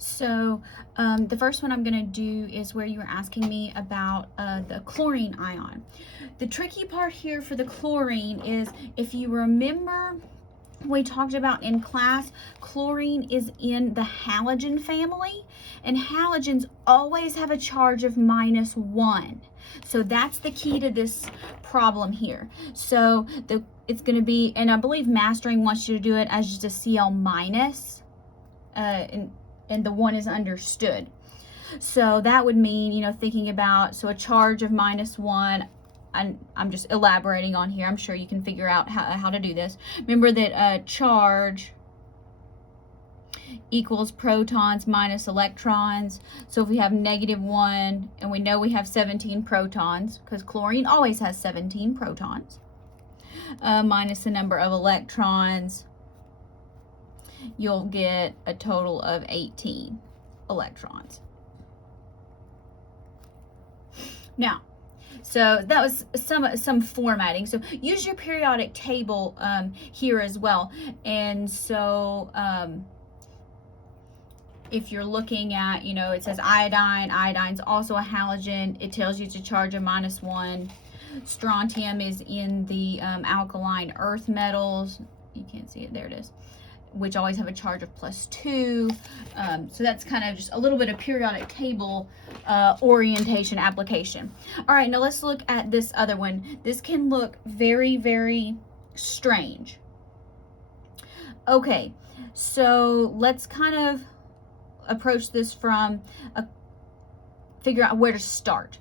So the first one I'm going to do is where you were asking me about the chlorine ion. The tricky part here for the chlorine is, if you remember, we talked about in class, chlorine is in the halogen family, and halogens always have a charge of -1. So that's the key to this problem here. So it's going to be, and I believe mastering wants you to do it as just a Cl minus, and the 1 is understood. So that would mean, thinking about, so a charge of -1, I'm just elaborating on here. I'm sure you can figure out how to do this. Remember that charge equals protons minus electrons. So if we have -1, and we know we have 17 protons, because chlorine always has 17 protons, minus the number of electrons, you'll get a total of 18 electrons. Now, so that was some formatting. So use your periodic table here as well. And so if you're looking at, it says iodine. Iodine's also a halogen. It tells you it's a charge of -1. Strontium is in the alkaline earth metals. You can't see it. There it is, which always have a charge of +2. So that's kind of just a little bit of periodic table orientation application. All right, now let's look at this other one. This can look very, very strange. Okay, so let's kind of approach this from figure out where to start.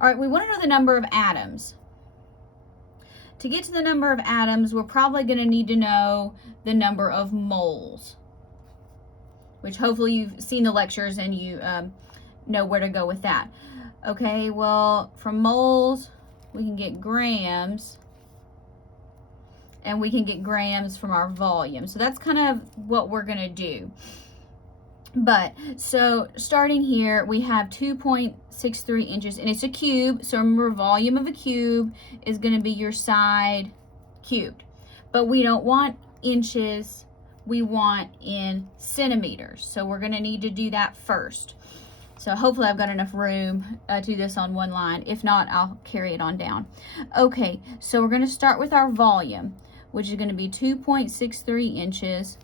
All right, we want to know the number of atoms. To get to the number of atoms, we're probably going to need to know the number of moles, which hopefully you've seen the lectures and you know where to go with that. Okay, well, from moles, we can get grams, and we can get grams from our volume. So that's kind of what we're going to do. But so starting here, we have 2.63 inches, and it's a cube. So remember, volume of a cube is going to be your side cubed. But we don't want inches, we want in centimeters. So we're going to need to do that first. So hopefully I've got enough room to do this on one line. If not, I'll carry it on down. Okay, so we're going to start with our volume, which is going to be 2.63 inches.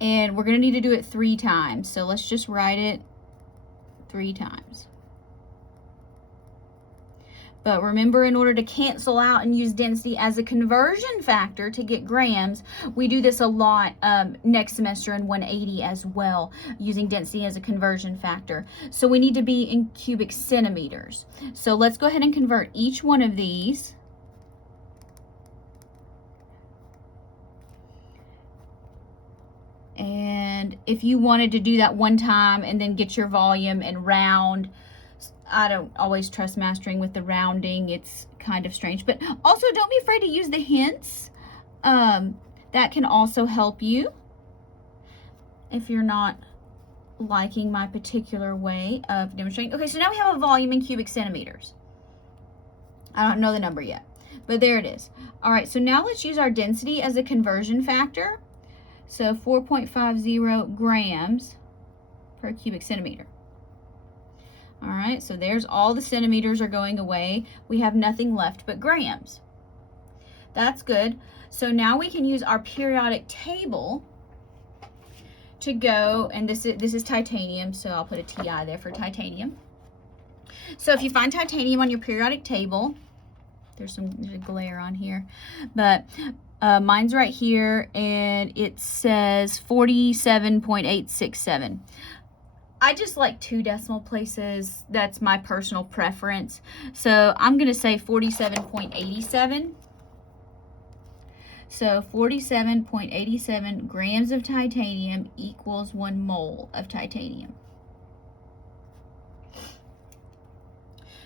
And we're going to need to do it 3 times. So let's just write it 3 times. But remember, in order to cancel out and use density as a conversion factor to get grams, we do this a lot next semester in 180 as well, using density as a conversion factor. So we need to be in cubic centimeters. So let's go ahead and convert each one of these. And if you wanted to do that one time and then get your volume and round, I don't always trust mastering with the rounding. It's kind of strange. But also, don't be afraid to use the hints. That can also help you if you're not liking my particular way of demonstrating. Okay, so now we have a volume in cubic centimeters. I don't know the number yet, but there it is. All right, so now let's use our density as a conversion factor. So 4.50 grams per cubic centimeter. All right, so there's all the centimeters are going away. We have nothing left but grams. That's good. So now we can use our periodic table to go, and this is titanium, so I'll put a TI there for titanium. So if you find titanium on your periodic table, there's a glare on here, but mine's right here, and it says 47.867. I just like 2 decimal places. That's my personal preference. So I'm going to say 47.87. So 47.87 grams of titanium equals 1 mole of titanium.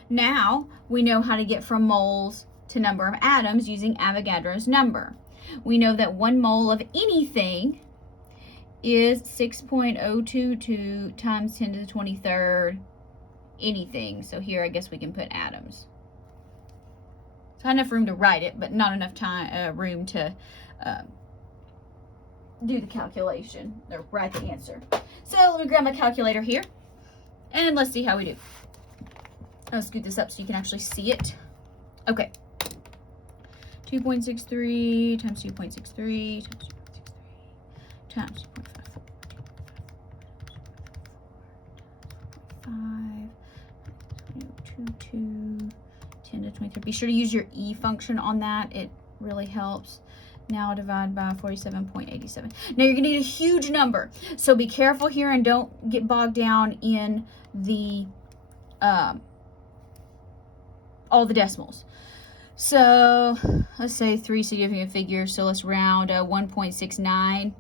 Now we know how to get from moles to number of atoms using Avogadro's number. We know that 1 mole of anything is 6.022 times 10 to the 23rd anything. So here I guess we can put atoms. So I have enough room to write it, but not enough time room to do the calculation or write the answer. So let me grab my calculator here and let's see how we do. I'll scoot this up so you can actually see it. Okay. 2.63 times 2.63 times 2.54 10 to 23. Be sure to use your E function on that. It really helps. Now divide by 47.87. Now you're going to need a huge number. So be careful here and don't get bogged down in the all the decimals. So let's say 3 significant figures. So let's round 1.69.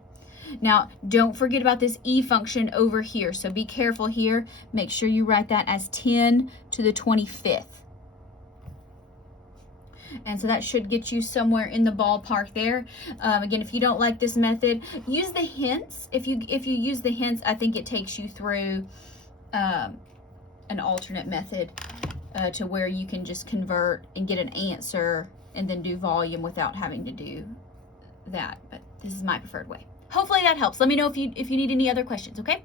Now, don't forget about this E function over here. So be careful here. Make sure you write that as 10 to the 25th. And so that should get you somewhere in the ballpark there. Again, if you don't like this method, use the hints. If you use the hints, I think it takes you through an alternate method to where you can just convert and get an answer and then do volume without having to do that. But this is my preferred way. Hopefully that helps. Let me know if you need any other questions, okay?